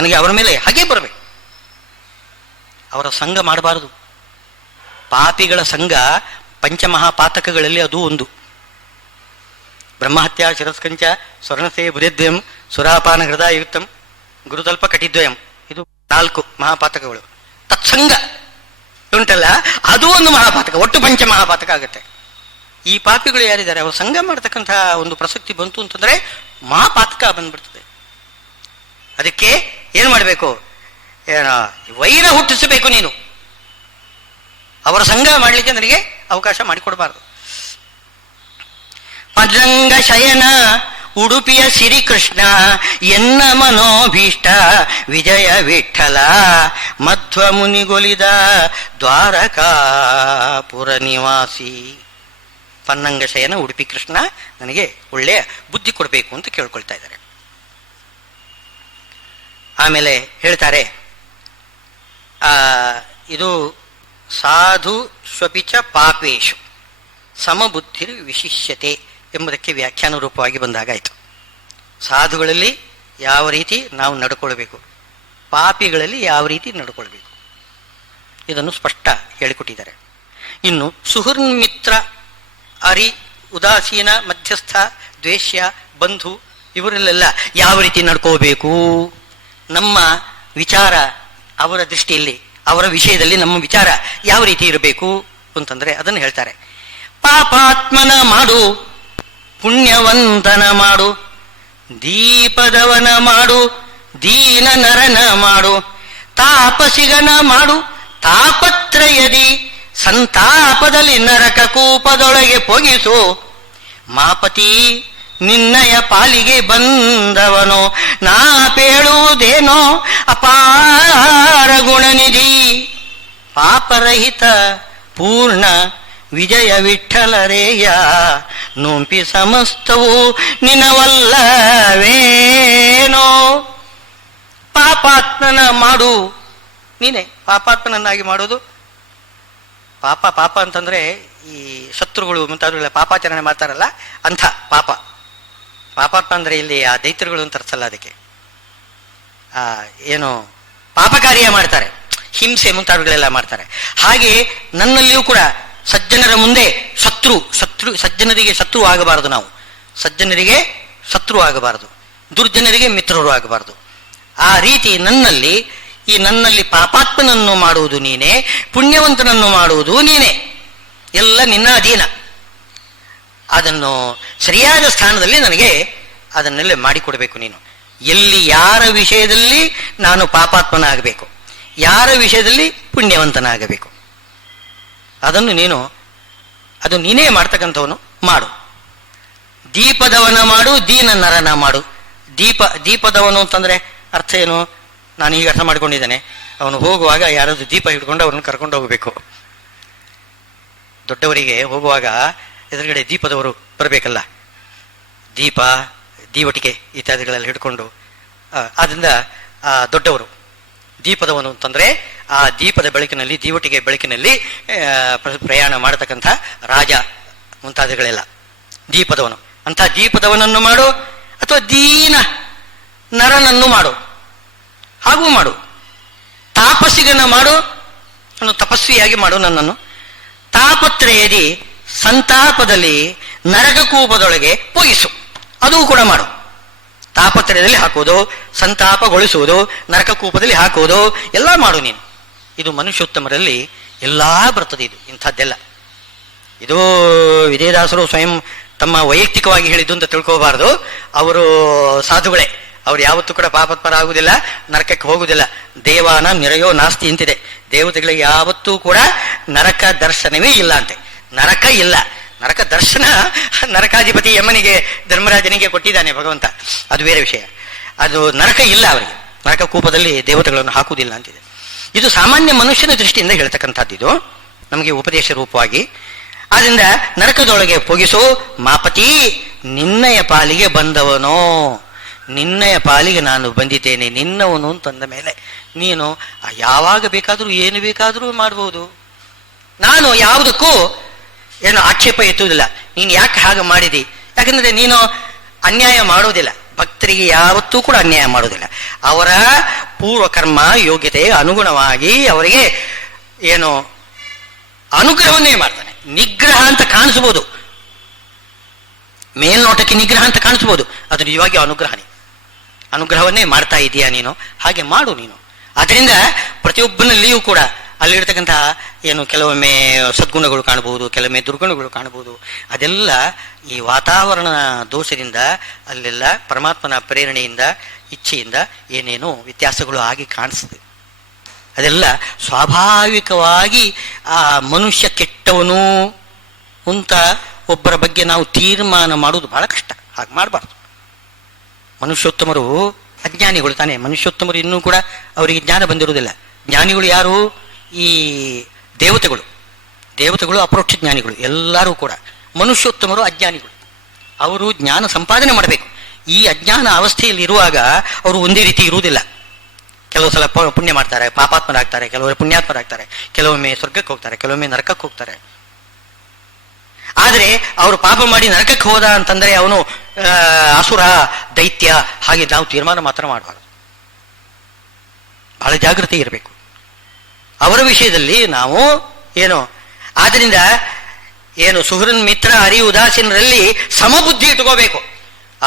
ನನಗೆ ಅವರ ಮೇಲೆ ಹಾಗೇ ಬರಬೇಕು. ಅವರ ಸಂಘ ಮಾಡಬಾರದು. ಪಾಪಿಗಳ ಸಂಘ ಪಂಚಮಹಾಪಾತಕಗಳಲ್ಲಿ ಅದು ಒಂದು. ಬ್ರಹ್ಮಹತ್ಯ, ಶಿರಸ್ಕಂಚ, ಸ್ವರ್ಣಸೇ ಬುಧಿದ್ವಯಂ, ಸುರಾಪಾನ ಹೃದಯಯುಕ್ತಂ, ಗುರುತಲ್ಪ ಕಟಿದ್ವಯಂ. ಇದು 4 ಮಹಾಪಾತಕಗಳು. ತತ್ಸಂಗ ಉಂಟಲ್ಲ, ಅದು ಒಂದು ಮಹಾಪಾತಕ. ಒಟ್ಟು ಪಂಚಮಹಾಪಾತಕ ಆಗುತ್ತೆ. ಈ ಪಾಪಿಗಳು ಯಾರಿದ್ದಾರೆ, ಅವರು ಸಂಘ ಮಾಡತಕ್ಕಂತಹ ಒಂದು ಪ್ರಸಕ್ತಿ ಬಂತು ಅಂತಂದ್ರೆ ಮಹಾಪಾತಕ ಬಂದ್ಬಿಡ್ತದೆ. ಅದಕ್ಕೆ ಏನು ಮಾಡಬೇಕು, ವೈರ ಹುಟ್ಟಿಸಬೇಕು ನೀನು. ಅವರ ಸಂಘ ಮಾಡಲಿಕ್ಕೆ ನನಗೆ ಅವಕಾಶ ಮಾಡಿಕೊಡಬಾರದು. ಪದ್ರಂಗ ಶಯನ ಉಡುಪಿಯ ಶ್ರೀಕೃಷ್ಣ ಎನ್ನ ಮನೋಭೀಷ್ಟ ವಿಜಯ ವಿಠಲ ಮಧ್ವ ಮುನಿಗೊಲಿದ ದ್ವಾರಕಾಪುರ ನಿವಾಸಿ. ಪನ್ನಂಗ ಶಯನ ಉಡುಪಿ ಕೃಷ್ಣ ನನಗೆ ಒಳ್ಳೆಯ ಬುದ್ಧಿ ಕೊಡಬೇಕು ಅಂತ ಕೇಳ್ಕೊಳ್ತಾ ಇದ್ದಾರೆ. ಆಮೇಲೆ ಹೇಳ್ತಾರೆ, ಇದು ಸಾಧು ಸ್ವಪಿಚ ಪಾಪೇಶು ಸಮಬುದ್ಧಿ ವಿಶಿಷ್ಯತೆ ಎಂಬುದಕ್ಕೆ ವ್ಯಾಖ್ಯಾನ ರೂಪವಾಗಿ ಬಂದಾಗಾಯಿತು. ಸಾಧುಗಳಲ್ಲಿ ಯಾವ ರೀತಿ ನಾವು ನಡ್ಕೊಳ್ಬೇಕು, ಪಾಪಿಗಳಲ್ಲಿ ಯಾವ ರೀತಿ ನಡ್ಕೊಳ್ಬೇಕು, ಇದನ್ನು ಸ್ಪಷ್ಟ ಹೇಳಿಕೊಟ್ಟಿದ್ದಾರೆ. ಇನ್ನು ಸುಹೃನ್ಮಿತ್ರ, ಅರಿ, ಉದಾಸೀನ, ಮಧ್ಯಸ್ಥ, ದ್ವೇಷ್ಯ, ಬಂಧು ಇವರಲ್ಲೆಲ್ಲ ಯಾವ ರೀತಿ ನಡ್ಕೋಬೇಕು, ನಮ್ಮ ವಿಚಾರ ಅವರ ದೃಷ್ಟಿಯಲ್ಲಿ, ಅವರ ವಿಷಯದಲ್ಲಿ ನಮ್ಮ ವಿಚಾರ ಯಾವ ರೀತಿ ಇರಬೇಕು ಅಂತಂದ್ರೆ ಅದನ್ನು ಹೇಳ್ತಾರೆ. ಪಾಪಾತ್ಮನ ಮಾಡು, ಪುಣ್ಯವಂತನ ಮಾಡು, ದೀಪದವನ ಮಾಡು, ದೀನ ನರನ ಮಾಡು, ತಾಪಸಿಗನ ಮಾಡು, ತಾಪತ್ರಯದಿ ಸಂತಾಪದಲ್ಲಿ ನರಕ ಕೂಪದೊಳಗೆ ಪೊಗಿಸು. ಮಾಪತಿ ನಿನ್ನಯ ಪಾಲಿಗೆ ಬಂದವನೋ ನಾ ಪೇಳುವುದೇನೋ ಅಪಾರ ಗುಣನಿಧಿ. ಪಾಪರಹಿತ ಪೂರ್ಣ ವಿಜಯ ವಿಠಲರೇಯ ನೊಂಪಿ ಸಮಸ್ತವು ನಿನವಲ್ಲವೇನೋ. ಪಾಪಾತ್ಮನ ಮಾಡು, ನೀನೆ ಪಾಪಾತ್ಮನನ್ನಾಗಿ ಮಾಡೋದು. ಪಾಪ ಅಂತಂದ್ರೆ ಈ ಶತ್ರುಗಳು ಮುಂತಾದವುಗಳ ಪಾಪಾಚರಣೆ ಮಾಡ್ತಾರಲ್ಲ ಅಂಥ ಪಾಪಾತ್ಮ ಅಂದ್ರೆ ಇಲ್ಲಿ ಆ ದೈತ್ಯರುಗಳು ಅಂತ ಅರ್ಥಲ್ಲ. ಅದಕ್ಕೆ ಏನು ಪಾಪ ಕಾರ್ಯ ಮಾಡ್ತಾರೆ, ಹಿಂಸೆ ಮುಂತಾದವುಗಳೆಲ್ಲ ಮಾಡ್ತಾರೆ. ಹಾಗೆ ನನ್ನಲ್ಲಿಯೂ ಕೂಡ ಸಜ್ಜನರ ಮುಂದೆ ಸಜ್ಜನರಿಗೆ ಶತ್ರು ಆಗಬಾರದು. ನಾವು ಸಜ್ಜನರಿಗೆ ಶತ್ರು ಆಗಬಾರದು, ದುರ್ಜನರಿಗೆ ಮಿತ್ರರು ಆಗಬಾರದು. ಆ ರೀತಿ ನನ್ನಲ್ಲಿ ಪಾಪಾತ್ಮನನ್ನು ಮಾಡುವುದು ನೀನೇ, ಪುಣ್ಯವಂತನನ್ನು ಮಾಡುವುದು ನೀನೇ, ಎಲ್ಲ ನಿನ್ನ ಅಧೀನ. ಅದನ್ನು ಸರಿಯಾದ ಸ್ಥಾನದಲ್ಲಿ ನನಗೆ ಅದನ್ನೆಲ್ಲ ಮಾಡಿಕೊಡ್ಬೇಕು ನೀನು. ಎಲ್ಲಿ ಯಾರ ವಿಷಯದಲ್ಲಿ ನಾನು ಪಾಪಾತ್ಮನಾಗಬೇಕು, ಯಾರ ವಿಷಯದಲ್ಲಿ ಪುಣ್ಯವಂತನಾಗಬೇಕು, ಅದು ನೀನೇ ಮಾಡ್ತಕ್ಕಂಥವನು ಮಾಡು. ದೀಪದವನ ಮಾಡು, ದೀನ ನರನ ಮಾಡು. ದೀಪದವನು ಅಂತಂದ್ರೆ ಅರ್ಥ ಏನು, ನಾನು ಈಗ ಅರ್ಥ ಮಾಡ್ಕೊಂಡಿದ್ದೇನೆ. ಅವನು ಹೋಗುವಾಗ ಯಾರಾದ್ರೂ ದೀಪ ಹಿಡ್ಕೊಂಡು ಅವರನ್ನು ಕರ್ಕೊಂಡು ಹೋಗಬೇಕು. ದೊಡ್ಡವರಿಗೆ ಹೋಗುವಾಗ ಎದುರುಗಡೆ ದೀಪದವರು ಬರಬೇಕಲ್ಲ, ದೀವಟಿಕೆ ಇತ್ಯಾದಿಗಳೆಲ್ಲ ಹಿಡ್ಕೊಂಡು. ಆದ್ರಿಂದ ದೊಡ್ಡವರು ದೀಪದವನು ಅಂತಂದ್ರೆ ಆ ದೀಪದ ಬೆಳಕಿನಲ್ಲಿ, ದೀವಟಿಗೆ ಬೆಳಕಿನಲ್ಲಿ ಪ್ರಯಾಣ ಮಾಡತಕ್ಕಂಥ ರಾಜ ಮುಂತಾದವುಗಳೆಲ್ಲ ದೀಪದವನು. ಅಂಥ ದೀಪದವನನ್ನು ಮಾಡು, ಅಥವಾ ದೀನ ನರನನ್ನು ಮಾಡು, ಹಾಗೂ ಮಾಡು. ತಾಪಸಿಗನ ಮಾಡು, ತಪಸ್ವಿಯಾಗಿ ಮಾಡು ನನ್ನನ್ನು. ತಾಪತ್ರಯದಿ ಸಂತಾಪದಲ್ಲಿ ನರಕಕೂಪದೊಳಗೆ ಪೊಗಿಸು, ಅದು ಕೂಡ ಮಾಡು. ತಾಪತ್ರಯದಲ್ಲಿ ಹಾಕುವುದು, ಸಂತಾಪಗೊಳಿಸುವುದು, ನರಕಕೂಪದಲ್ಲಿ ಹಾಕುವುದು ಎಲ್ಲ ಮಾಡು ನೀನು. ಇದು ಮನುಷ್ಯೋತ್ತಮರಲ್ಲಿ ಎಲ್ಲಾ ಬರ್ತದೆ. ಇಂಥದ್ದೆಲ್ಲ ಇದು ವಿಜಯದಾಸರು ಸ್ವಯಂ ತಮ್ಮ ವೈಯಕ್ತಿಕವಾಗಿ ಹೇಳಿದ್ದು ಅಂತ ತಿಳ್ಕೋಬಾರದು. ಅವರು ಸಾಧುಗಳೇ, ಅವ್ರು ಯಾವತ್ತೂ ಕೂಡ ಪಾಪತ್ಪರಾಗುವುದಿಲ್ಲ, ನರಕಕ್ಕೆ ಹೋಗುವುದಿಲ್ಲ. ದೇವಾನ ನಿರಯೋ ನಾಸ್ತಿ ಅಂತಿದೆ. ದೇವತೆಗಳಿಗೆ ಯಾವತ್ತೂ ಕೂಡ ನರಕ ದರ್ಶನವೇ ಇಲ್ಲ ಅಂತೆ. ನರಕ ಇಲ್ಲ, ನರಕ ದರ್ಶನ ನರಕಾಧಿಪತಿ ಯಮನಿಗೆ, ಧರ್ಮರಾಜನಿಗೆ ಕೊಟ್ಟಿದ್ದಾನೆ ಭಗವಂತ, ಅದು ಬೇರೆ ವಿಷಯ. ಅದು ನರಕ ಇಲ್ಲ ಅವರಿಗೆ, ನರಕ ಕೂಪದಲ್ಲಿ ದೇವತೆಗಳನ್ನು ಹಾಕುವುದಿಲ್ಲ ಅಂತಿದೆ. ಇದು ಸಾಮಾನ್ಯ ಮನುಷ್ಯನ ದೃಷ್ಟಿಯಿಂದ ಹೇಳ್ತಕ್ಕಂಥದ್ದು, ಇದು ನಮಗೆ ಉಪದೇಶ ರೂಪವಾಗಿ. ಆದ್ರಿಂದ ನರಕದೊಳಗೆ ಪೊಗಿಸು. ಮಾಪತಿ ನಿನ್ನಯ ಪಾಲಿಗೆ ಬಂದವನೋ, ನಿನ್ನಯ ಪಾಲಿಗೆ ನಾನು ಬಂದಿದ್ದೇನೆ, ನಿನ್ನವನು ಅಂತಂದ ಮೇಲೆ ನೀನು ಯಾವಾಗ ಬೇಕಾದರೂ ಏನು ಬೇಕಾದರೂ ಮಾಡಬಹುದು. ನಾನು ಯಾವುದಕ್ಕೂ ಏನು ಆಕ್ಷೇಪ ಎತ್ತುವುದಿಲ್ಲ. ನೀನು ಯಾಕೆ ಹಾಗೆ ಮಾಡಿದಿ? ಯಾಕಂದ್ರೆ ನೀನು ಅನ್ಯಾಯ ಮಾಡೋದಿಲ್ಲ, ಭಕ್ತರಿಗೆ ಯಾವತ್ತೂ ಕೂಡ ಅನ್ಯಾಯ ಮಾಡೋದಿಲ್ಲ. ಅವರ ಪೂರ್ವಕರ್ಮ ಯೋಗ್ಯತೆ ಅನುಗುಣವಾಗಿ ಅವರಿಗೆ ಏನು ಅನುಗ್ರಹವನ್ನೇ ಮಾಡ್ತಾನೆ. ನಿಗ್ರಹ ಅಂತ ಕಾಣಿಸ್ಬೋದು, ಮೇಲ್ನೋಟಕ್ಕೆ ನಿಗ್ರಹ ಅಂತ ಕಾಣಿಸ್ಬೋದು, ಅದು ನಿಜವಾಗಿ ಅನುಗ್ರಹನೇ. ಅನುಗ್ರಹವನ್ನೇ ಮಾಡ್ತಾ ಇದೀಯಾ ನೀನು, ಹಾಗೆ ಮಾಡು ನೀನು. ಅದರಿಂದ ಪ್ರತಿಯೊಬ್ಬನಲ್ಲಿಯೂ ಕೂಡ ಅಲ್ಲಿರ್ತಕ್ಕಂತಹ ಏನು ಕೆಲವೊಮ್ಮೆ ಸದ್ಗುಣಗಳು ಕಾಣಬಹುದು, ಕೆಲವೊಮ್ಮೆ ದುರ್ಗುಣಗಳು ಕಾಣಬಹುದು. ಅದೆಲ್ಲ ಈ ವಾತಾವರಣ ದೋಷದಿಂದ ಅಲ್ಲೆಲ್ಲ ಪರಮಾತ್ಮನ ಪ್ರೇರಣೆಯಿಂದ ಇಚ್ಛೆಯಿಂದ ಏನೇನೋ ವ್ಯತ್ಯಾಸಗಳು ಆಗಿ ಕಾಣಿಸ್ತದೆ. ಅದೆಲ್ಲ ಸ್ವಾಭಾವಿಕವಾಗಿ ಆ ಮನುಷ್ಯ ಕೆಟ್ಟವನು ಅಂತ ಒಬ್ಬರ ಬಗ್ಗೆ ನಾವು ತೀರ್ಮಾನ ಮಾಡೋದು ಬಹಳ ಕಷ್ಟ. ಹಾಗೆ ಮಾಡಬಾರ್ದು. ಮನುಷ್ಯೋತ್ತಮರು ಅಜ್ಞಾನಿಗಳು ತಾನೆ. ಮನುಷ್ಯೋತ್ತಮರು ಇನ್ನೂ ಕೂಡ ಅವರಿಗೆ ಜ್ಞಾನ ಬಂದಿರುವುದಿಲ್ಲ. ಜ್ಞಾನಿಗಳು ಯಾರು? ಈ ದೇವತೆಗಳು. ದೇವತೆಗಳು ಅಪರೋಕ್ಷ ಜ್ಞಾನಿಗಳು ಎಲ್ಲರೂ ಕೂಡ. ಮನುಷ್ಯೋತ್ತಮರು ಅಜ್ಞಾನಿಗಳು. ಅವರು ಜ್ಞಾನ ಸಂಪಾದನೆ ಮಾಡಬೇಕು. ಈ ಅಜ್ಞಾನ ಅವಸ್ಥೆಯಲ್ಲಿ ಇರುವಾಗ ಅವರು ಒಂದೇ ರೀತಿ ಇರುವುದಿಲ್ಲ. ಕೆಲವು ಸಲ ಪುಣ್ಯ ಮಾಡ್ತಾರೆ, ಪಾಪಾತ್ಮರಾಗ್ತಾರೆ, ಕೆಲವರು ಪುಣ್ಯಾತ್ಮರಾಗ್ತಾರೆ, ಕೆಲವೊಮ್ಮೆ ಸ್ವರ್ಗಕ್ಕೆ ಹೋಗ್ತಾರೆ, ಕೆಲವೊಮ್ಮೆ ನರಕಕ್ಕೆ ಹೋಗ್ತಾರೆ. ಆದರೆ ಅವರು ಪಾಪ ಮಾಡಿ ನರಕಕ್ಕೆ ಹೋದ ಅಂತಂದ್ರೆ ಅವನು ಅಸುರ, ದೈತ್ಯ, ಹಾಗೆ ನಾವು ತೀರ್ಮಾನ ಮಾತ್ರ ಮಾಡಬಾರದು. ಬಹಳ ಜಾಗೃತಿ ಇರಬೇಕು ಅವರ ವಿಷಯದಲ್ಲಿ ನಾವು ಏನು. ಆದ್ದರಿಂದ ಏನು ಸುಹೃನ್ ಮಿತ್ರ ಹರಿ ಉದಾಸೀನರಲ್ಲಿ ಸಮಬುದ್ಧಿ ಇಟ್ಕೋಬೇಕು.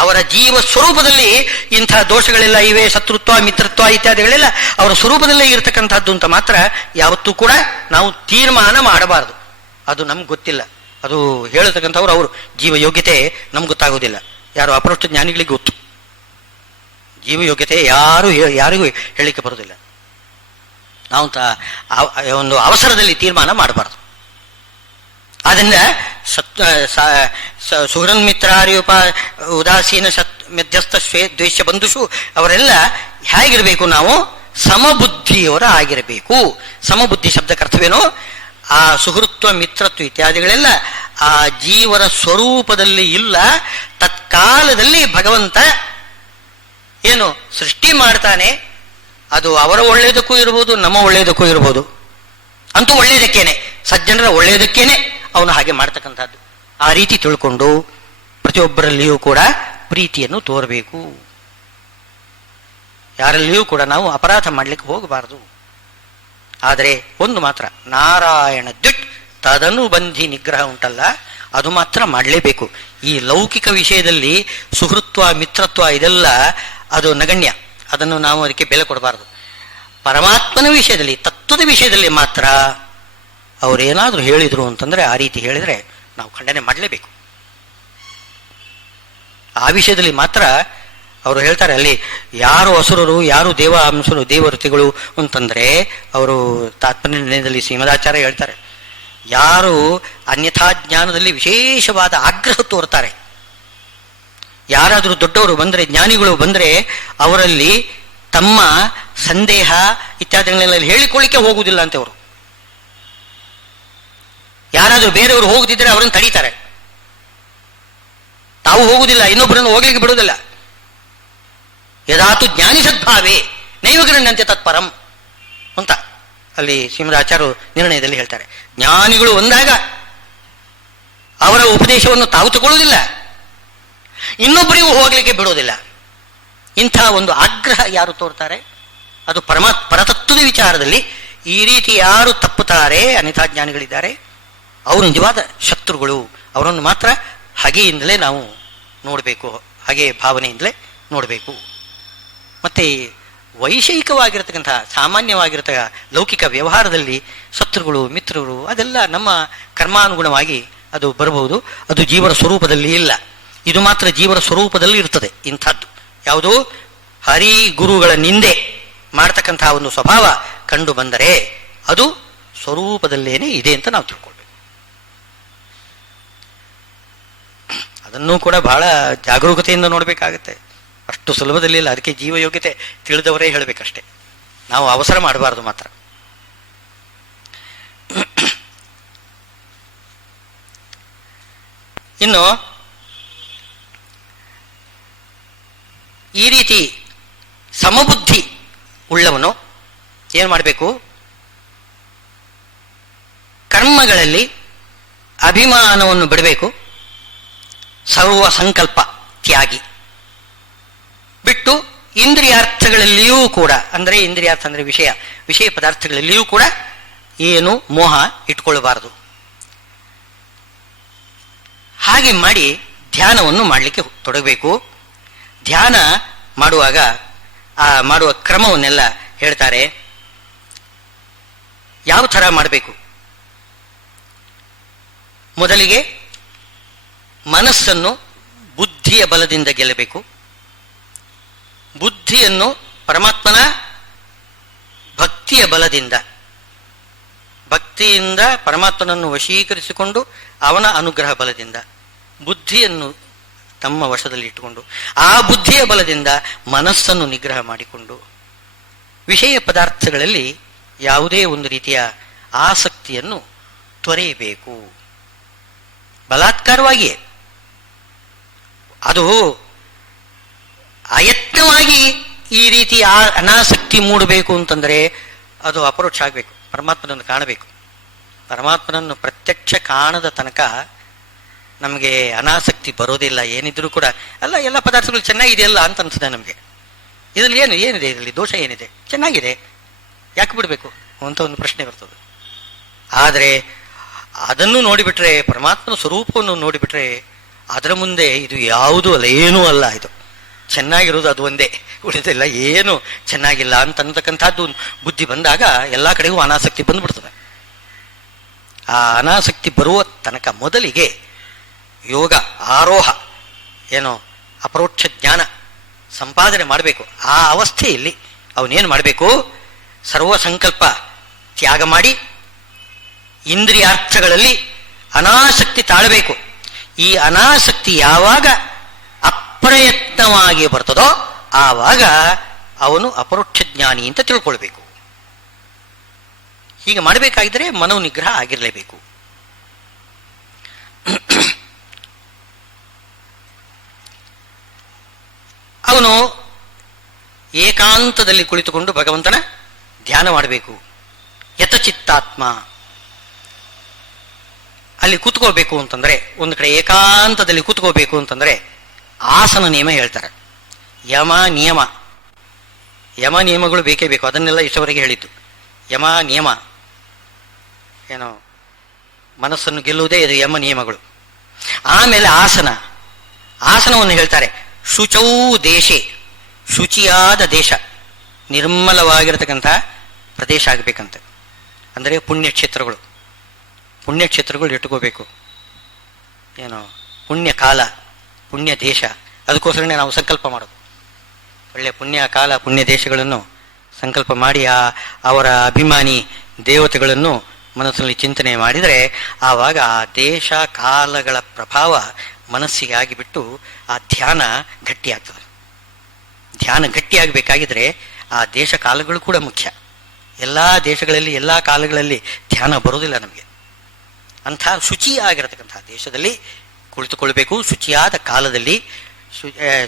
ಅವರ ಜೀವ ಸ್ವರೂಪದಲ್ಲಿ ಇಂಥ ದೋಷಗಳೆಲ್ಲ ಇವೆ, ಶತ್ರುತ್ವ ಮಿತ್ರತ್ವ ಇತ್ಯಾದಿಗಳೆಲ್ಲ ಅವರ ಸ್ವರೂಪದಲ್ಲೇ ಇರತಕ್ಕಂಥದ್ದು ಅಂತ ಮಾತ್ರ ಯಾವತ್ತೂ ಕೂಡ ನಾವು ತೀರ್ಮಾನ ಮಾಡಬಾರದು. ಅದು ನಮ್ಗೆ ಗೊತ್ತಿಲ್ಲ. ಅದು ಹೇಳತಕ್ಕಂಥವ್ರು ಅವರು ಜೀವ ಯೋಗ್ಯತೆ ನಮ್ಗೆ ಗೊತ್ತಾಗೋದಿಲ್ಲ. ಯಾರು ಅಪರೋಕ್ಷ ಜ್ಞಾನಿಗಳಿಗೆ ಗೊತ್ತು. ಜೀವ ಯೋಗ್ಯತೆ ಯಾರಿಗೂ ಹೇಳಲಿಕ್ಕೆ ಬರೋದಿಲ್ಲ. ನಾವು ಒಂದು ಅವಸರದಲ್ಲಿ ತೀರ್ಮಾನ ಮಾಡಬಾರ್ದು. ಆದ್ದರಿಂದ ಸುಹೃನ್ ಮಿತ್ರಾರಿ ಉದಾಸೀನ ಮಧ್ಯಸ್ಥ ದ್ವೇಷ ಬಂಧುಷು ಅವರೆಲ್ಲ ಹೇಗಿರಬೇಕು? ನಾವು ಸಮಬುದ್ಧಿಯವರ ಆಗಿರಬೇಕು. ಸಮಬುದ್ಧಿ ಶಬ್ದಕ್ಕೆ ಅರ್ಥವೇನು? ಆ ಸುಹೃತ್ವ ಮಿತ್ರತ್ವ ಇತ್ಯಾದಿಗಳೆಲ್ಲ ಆ ಜೀವನ ಸ್ವರೂಪದಲ್ಲಿ ಇಲ್ಲ. ತತ್ಕಾಲದಲ್ಲಿ ಭಗವಂತ ಏನು ಸೃಷ್ಟಿ ಮಾಡ್ತಾನೆ. ಅದು ಅವರ ಒಳ್ಳೆಯದಕ್ಕೂ ಇರ್ಬೋದು, ನಮ್ಮ ಒಳ್ಳೆಯದಕ್ಕೂ ಇರ್ಬೋದು. ಅಂತೂ ಒಳ್ಳೆಯದಕ್ಕೇನೆ, ಸಜ್ಜನರ ಒಳ್ಳೆಯದಕ್ಕೇನೆ ಅವನು ಹಾಗೆ ಮಾಡ್ತಕ್ಕಂಥದ್ದು. ಆ ರೀತಿ ತಿಳ್ಕೊಂಡು ಪ್ರತಿಯೊಬ್ಬರಲ್ಲಿಯೂ ಕೂಡ ಪ್ರೀತಿಯನ್ನು ತೋರಬೇಕು. ಯಾರಲ್ಲಿಯೂ ಕೂಡ ನಾವು ಅಪರಾಧ ಮಾಡಲಿಕ್ಕೆ ಹೋಗಬಾರದು. ಆದರೆ ಒಂದು ಮಾತ್ರ, ನಾರಾಯಣ ದ್ಯುಟ್ ತದನುಬಂಧಿ ನಿಗ್ರಹ ಉಂಟಲ್ಲ, ಅದು ಮಾತ್ರ ಮಾಡಲೇಬೇಕು. ಈ ಲೌಕಿಕ ವಿಷಯದಲ್ಲಿ ಸುಹೃತ್ವ ಮಿತ್ರತ್ವ ಇದೆಲ್ಲ ಅದು ನಗಣ್ಯ. ಅದನ್ನು ನಾವು ಅದಕ್ಕೆ ಬೆಲೆ ಕೊಡಬಾರದು. ಪರಮಾತ್ಮನ ವಿಷಯದಲ್ಲಿ, ತತ್ವದ ವಿಷಯದಲ್ಲಿ ಮಾತ್ರ ಅವರೇನಾದರೂ ಹೇಳಿದರು ಅಂತಂದರೆ, ಆ ರೀತಿ ಹೇಳಿದರೆ ನಾವು ಖಂಡನೆ ಮಾಡಲೇಬೇಕು. ಆ ವಿಷಯದಲ್ಲಿ ಮಾತ್ರ ಅವರು ಹೇಳ್ತಾರೆ, ಅಲ್ಲಿ ಯಾರು ಅಸುರರು ಯಾರು ದೇವ ಅಂಶರು ದೇವಋತಿಗಳು ಅಂತಂದರೆ, ಅವರು ತಾತ್ಪರ್ಯದಲ್ಲಿ ಶ್ರೀಮದಾಚಾರ್ಯ ಹೇಳ್ತಾರೆ, ಯಾರು ಅನ್ಯಥಾ ಜ್ಞಾನದಲ್ಲಿ ವಿಶೇಷವಾದ ಆಗ್ರಹ ತೋರ್ತಾರೆ, ಯಾರಾದರೂ ದೊಡ್ಡವರು ಬಂದರೆ, ಜ್ಞಾನಿಗಳು ಬಂದರೆ ಅವರಲ್ಲಿ ತಮ್ಮ ಸಂದೇಹ ಇತ್ಯಾದಿಗಳನ್ನೆಲ್ಲ ಹೇಳಿಕೊಳ್ಳಿಕ್ಕೆ ಹೋಗುವುದಿಲ್ಲ ಅಂತೆ ಅವರು. ಯಾರಾದರೂ ಬೇರೆಯವರು ಹೋಗುತ್ತಿದ್ದರೆ ಅವರನ್ನು ತಡೀತಾರೆ, ತಾವು ಹೋಗುವುದಿಲ್ಲ, ಇನ್ನೊಬ್ಬರನ್ನು ಹೋಗ್ಲಿಕ್ಕೆ ಬಿಡುವುದಿಲ್ಲ. ಯದಾತು ಜ್ಞಾನಿ ಸದ್ಭಾವೇ ನೈವಗ್ರಹ್ಣಂತೆ ತತ್ಪರಂ ಅಂತ ಅಲ್ಲಿ ಶ್ರೀಮದಾಚಾರ್ಯರು ನಿರ್ಣಯದಲ್ಲಿ ಹೇಳ್ತಾರೆ. ಜ್ಞಾನಿಗಳು ಒಂದಾಗ ಅವರ ಉಪದೇಶವನ್ನು ತಾವು ತಗೊಳ್ಳುವುದಿಲ್ಲ, ಇನ್ನೊಬ್ಬರಿಗೂ ಹೋಗಲಿಕ್ಕೆ ಬಿಡುವುದಿಲ್ಲ. ಇಂಥ ಒಂದು ಆಗ್ರಹ ಯಾರು ತೋರ್ತಾರೆ, ಅದು ಪರತತ್ವದ ವಿಚಾರದಲ್ಲಿ ಈ ರೀತಿ ಯಾರು ತಪ್ಪುತ್ತಾರೆ, ಅನ್ಯಥಾ ಜ್ಞಾನಿಗಳಿದ್ದಾರೆ, ಅವರು ನಿಜವಾದ ಶತ್ರುಗಳು. ಅವರನ್ನು ಮಾತ್ರ ಹಾಗೆಯಿಂದಲೇ ನಾವು ನೋಡಬೇಕು, ಹಾಗೆ ಭಾವನೆಯಿಂದಲೇ ನೋಡಬೇಕು. ಮತ್ತೆ ವೈಷಯಿಕವಾಗಿರತಕ್ಕಂಥ ಸಾಮಾನ್ಯವಾಗಿರತಕ್ಕ ಲೌಕಿಕ ವ್ಯವಹಾರದಲ್ಲಿ ಶತ್ರುಗಳು ಮಿತ್ರರು ಅದೆಲ್ಲ ನಮ್ಮ ಕರ್ಮಾನುಗುಣವಾಗಿ ಅದು ಬರಬಹುದು. ಅದು ಜೀವನ ಸ್ವರೂಪದಲ್ಲಿ ಇಲ್ಲ. ಇದು ಮಾತ್ರ ಜೀವನ ಸ್ವರೂಪದಲ್ಲಿ ಇರ್ತದೆ. ಇಂಥದ್ದು ಯಾವುದು ಹರಿ ಗುರುಗಳ ನಿಂದೆ ಮಾಡ್ತಕ್ಕಂತಹ ಒಂದು ಸ್ವಭಾವ ಕಂಡು ಬಂದರೆ ಅದು ಸ್ವರೂಪದಲ್ಲೇನೆ ಇದೆ ಅಂತ ನಾವು ತಿಳ್ಕೊಳ್ಬೇಕು. ಅದನ್ನು ಕೂಡ ಬಹಳ ಜಾಗರೂಕತೆಯಿಂದ ನೋಡಬೇಕಾಗತ್ತೆ. ಅಷ್ಟು ಸುಲಭದಲ್ಲಿ ಇಲ್ಲ. ಅದಕ್ಕೆ ಜೀವಯೋಗ್ಯತೆ ತಿಳಿದವರೇ ಹೇಳಬೇಕಷ್ಟೆ. ನಾವು ಅವಸರ ಮಾಡಬಾರ್ದು ಮಾತ್ರ. ಇನ್ನು ಈ ರೀತಿ ಸಮಬುದ್ಧಿ ಉಳ್ಳವನು ಏನು ಮಾಡಬೇಕು? ಕರ್ಮಗಳಲ್ಲಿ ಅಭಿಮಾನವನ್ನು ಬಿಡಬೇಕು. ಸರ್ವ ಸಂಕಲ್ಪ ತ್ಯಾಗಿ ಬಿಟ್ಟು ಇಂದ್ರಿಯಾರ್ಥಗಳಲ್ಲಿಯೂ ಕೂಡ, ಅಂದರೆ ಇಂದ್ರಿಯಾರ್ಥ ಅಂದರೆ ವಿಷಯ, ವಿಷಯ ಪದಾರ್ಥಗಳಲ್ಲಿಯೂ ಕೂಡ ಏನು ಮೋಹ ಇಟ್ಕೊಳ್ಬಾರದು. ಹಾಗೆ ಮಾಡಿ ಧ್ಯಾನವನ್ನು ಮಾಡಲಿಕ್ಕೆ ತೊಡಗಬೇಕು. ಧ್ಯಾನ ಮಾಡುವಾಗ ಆ ಮಾಡುವ ಕ್ರಮವನ್ನೆಲ್ಲ ಹೇಳ್ತಾರೆ. ಯಾವ ಥರ ಮಾಡಬೇಕು? ಮೊದಲಿಗೆ ಮನಸ್ಸನ್ನು ಬುದ್ಧಿಯ ಬಲದಿಂದ ಗೆಲ್ಲಬೇಕು. ಬುದ್ಧಿಯನ್ನು ಪರಮಾತ್ಮನ ಭಕ್ತಿಯ ಬಲದಿಂದ, ಭಕ್ತಿಯಿಂದ ಪರಮಾತ್ಮನನ್ನು ವಶೀಕರಿಸಿಕೊಂಡು ಅವನ ಅನುಗ್ರಹ ಬಲದಿಂದ ಬುದ್ಧಿಯನ್ನು ತಮ್ಮ ವಶದಲ್ಲಿ ಇಟ್ಟುಕೊಂಡು ಆ ಬುದ್ಧಿಯ ಬಲದಿಂದ ಮನಸ್ಸನ್ನು ನಿಗ್ರಹ ಮಾಡಿಕೊಂಡು ವಿಷಯ ಪದಾರ್ಥಗಳಲ್ಲಿ ಯಾವುದೇ ಒಂದು ರೀತಿಯ ಆಸಕ್ತಿಯನ್ನು ತೊರೆಯಬೇಕು. ಬಲಾತ್ಕಾರವಾಗಿಯೇ, ಅದು ಅಯತ್ನವಾಗಿ ಈ ರೀತಿ ಅನಾಸಕ್ತಿ ಮೂಡಬೇಕು ಅಂತಂದರೆ ಅದು ಅಪರೋಕ್ಷ ಆಗಬೇಕು. ಪರಮಾತ್ಮನನ್ನು ಕಾಣಬೇಕು. ಪರಮಾತ್ಮನನ್ನು ಪ್ರತ್ಯಕ್ಷ ಕಾಣದ ತನಕ ನಮಗೆ ಅನಾಸಕ್ತಿ ಬರೋದಿಲ್ಲ. ಏನಿದ್ರೂ ಕೂಡ ಅಲ್ಲ, ಎಲ್ಲ ಪದಾರ್ಥಗಳು ಚೆನ್ನಾಗಿದೆಯಲ್ಲ ಅಂತ ಅನ್ಸುತ್ತೆ ನಮಗೆ. ಇದರಲ್ಲಿ ಏನಿದೆ, ಇದರಲ್ಲಿ ದೋಷ ಏನಿದೆ, ಚೆನ್ನಾಗಿದೆ, ಯಾಕೆ ಬಿಡಬೇಕು ಅಂತ ಒಂದು ಪ್ರಶ್ನೆ ಬರ್ತದೆ. ಆದರೆ ಅದನ್ನು ನೋಡಿಬಿಟ್ರೆ, ಪರಮಾತ್ಮನ ಸ್ವರೂಪವನ್ನು ನೋಡಿಬಿಟ್ರೆ ಅದರ ಮುಂದೆ ಇದು ಯಾವುದೂ ಅಲ್ಲ, ಏನೂ ಅಲ್ಲ, ಇದು ಚೆನ್ನಾಗಿರೋದು ಅದು ಒಂದೇ, ಉಳಿದಿಲ್ಲ ಏನು ಚೆನ್ನಾಗಿಲ್ಲ ಅಂತ ಅನ್ನತಕ್ಕಂಥದ್ದು ಬುದ್ಧಿ ಬಂದಾಗ ಎಲ್ಲ ಕಡೆಗೂ ಅನಾಸಕ್ತಿ ಬಂದ್ಬಿಡ್ತದೆ. ಆ ಅನಾಸಕ್ತಿ ಬರುವ ತನಕ ಮೊದಲಿಗೆ ಯೋಗ ಆರೋಹ ಏನೋ ಅಪರೋಕ್ಷ ಜ್ಞಾನ ಸಂಪಾದನೆ ಮಾಡಬೇಕು. ಆ ಅವಸ್ಥೆಯಲ್ಲಿ ಅವನೇನು ಮಾಡಬೇಕು? ಸರ್ವ ಸಂಕಲ್ಪ ತ್ಯಾಗ ಮಾಡಿ ಇಂದ್ರಿಯಾರ್ಥಗಳಲ್ಲಿ ಅನಾಸಕ್ತಿ ತಾಳಬೇಕು. ಈ ಅನಾಸಕ್ತಿ ಯಾವಾಗ ಅಪ್ರಯತ್ನವಾಗಿ ಬರ್ತದೋ ಆವಾಗ ಅವನು ಅಪರೋಕ್ಷ ಜ್ಞಾನಿ ಅಂತ ತಿಳ್ಕೊಳ್ಬೇಕು. ಹೀಗೆ ಮಾಡಬೇಕಾಗಿದ್ದರೆ ಮನೋನಿಗ್ರಹ ಆಗಿರಲೇಬೇಕು. ಅವನು ಏಕಾಂತದಲ್ಲಿ ಕುಳಿತುಕೊಂಡು ಭಗವಂತನ ಧ್ಯಾನ ಮಾಡಬೇಕು. ಯತಚಿತ್ತಾತ್ಮ, ಅಲ್ಲಿ ಕೂತ್ಕೋಬೇಕು ಅಂತಂದ್ರೆ, ಒಂದು ಕಡೆ ಏಕಾಂತದಲ್ಲಿ ಕೂತ್ಕೋಬೇಕು ಅಂತಂದ್ರೆ ಆಸನ ನಿಯಮ ಹೇಳ್ತಾರೆ. ಯಮ ನಿಯಮ, ಯಮ ನಿಯಮಗಳು ಬೇಕೇ ಬೇಕು. ಅದನ್ನೆಲ್ಲ ಇಷ್ಟವರೆಗೆ ಹೇಳಿದ್ದು. ಯಮ ನಿಯಮ ಏನೋ ಮನಸ್ಸನ್ನು ಗೆಲ್ಲುವುದೇ ಇದು ಯಮ ನಿಯಮಗಳು. ಆಮೇಲೆ ಆಸನ, ಆಸನವನ್ನು ಹೇಳ್ತಾರೆ. ಶುಚೌ ದೇಶೆ, ಶುಚಿಯಾದ ದೇಶ, ನಿರ್ಮಲವಾಗಿರತಕ್ಕಂಥ ಪ್ರದೇಶ ಆಗಬೇಕಂತೆ. ಅಂದರೆ ಪುಣ್ಯಕ್ಷೇತ್ರಗಳು, ಪುಣ್ಯಕ್ಷೇತ್ರಗಳು ಇಟ್ಕೋಬೇಕು. ಏನೋ ಪುಣ್ಯ ಕಾಲ, ಪುಣ್ಯ ದೇಶ, ಅದಕ್ಕೋಸ್ಕರನೇ ನಾವು ಸಂಕಲ್ಪ ಮಾಡೋದು. ಒಳ್ಳೆಯ ಪುಣ್ಯ ಕಾಲ, ಪುಣ್ಯ ದೇಶಗಳನ್ನು ಸಂಕಲ್ಪ ಮಾಡಿ ಅವರ ಅಭಿಮಾನಿ ದೇವತೆಗಳನ್ನು ಮನಸ್ಸಿನಲ್ಲಿ ಚಿಂತನೆ ಮಾಡಿದರೆ ಆವಾಗ ಆ ದೇಶ ಕಾಲಗಳ ಪ್ರಭಾವ ಮನಸ್ಸಿಗೆ ಆಗಿಬಿಟ್ಟು ಆ ಧ್ಯಾನ ಗಟ್ಟಿಯಾಗ್ತದೆ. ಧ್ಯಾನ ಗಟ್ಟಿಯಾಗಬೇಕಾಗಿದ್ರೆ ಆ ದೇಶ ಕಾಲಗಳು ಕೂಡ ಮುಖ್ಯ. ಎಲ್ಲ ದೇಶಗಳಲ್ಲಿ ಎಲ್ಲ ಕಾಲಗಳಲ್ಲಿ ಧ್ಯಾನ ಬರೋದಿಲ್ಲ ನಮಗೆ. ಅಂಥ ಶುಚಿಯಾಗಿರತಕ್ಕಂಥ ದೇಶದಲ್ಲಿ ಕುಳಿತುಕೊಳ್ಬೇಕು. ಶುಚಿಯಾದ ಕಾಲದಲ್ಲಿ,